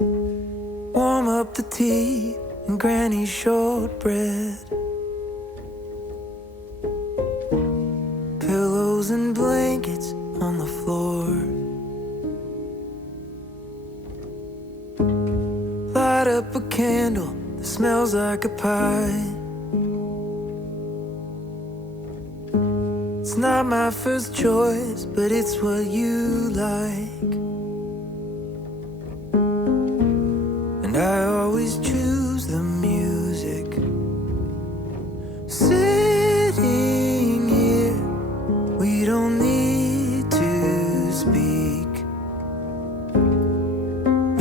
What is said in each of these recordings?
Warm up the tea and Granny's shortbread. Pillows and blankets on the floor. Light up a candle that smells like a pie. It's not my first choice, but it's what you like. And I always choose the music. Sitting here, we don't need to speak.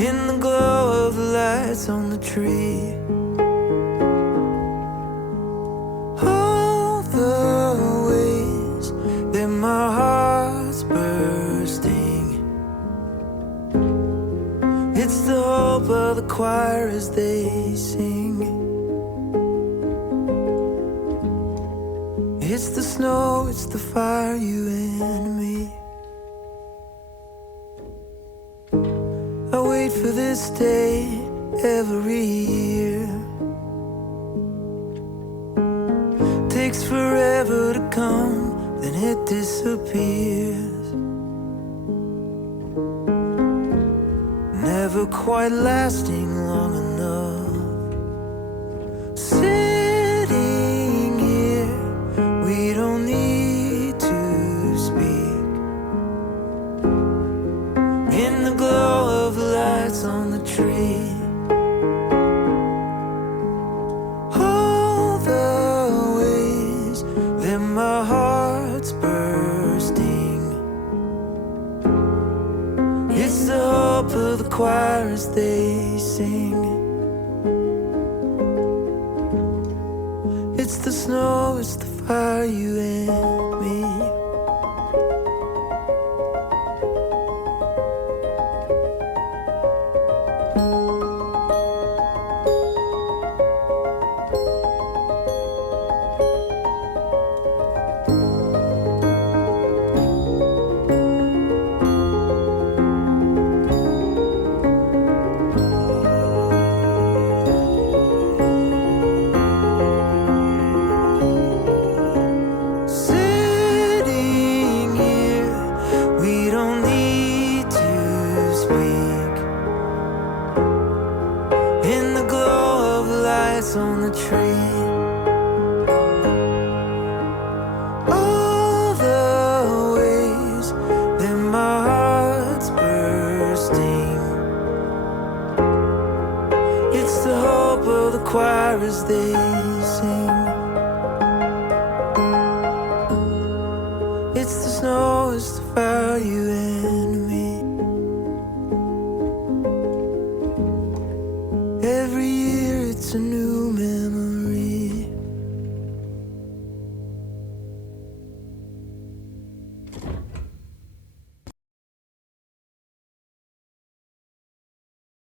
In the glow of the lights on the tree. All the ways that my heart's bursting. It's the hope of the choir as they sing. It's the snow, it's the fire, you and me. I wait for this day every year. Takes forever to come, then it disappears. Never quite lasting long enough. Sitting here, we don't need to speak. In the glow of the lights on the tree. All the ways that my heart's bursting. It's the hope of the choir as they sing. It's the snow, it's the fire, you and me. Sitting here, we don't need to speak. In the glow of the lights on the tree. All the ways that my heart's bursting. It's the hope of the choir as they sing. It's the snow, it's the fire, you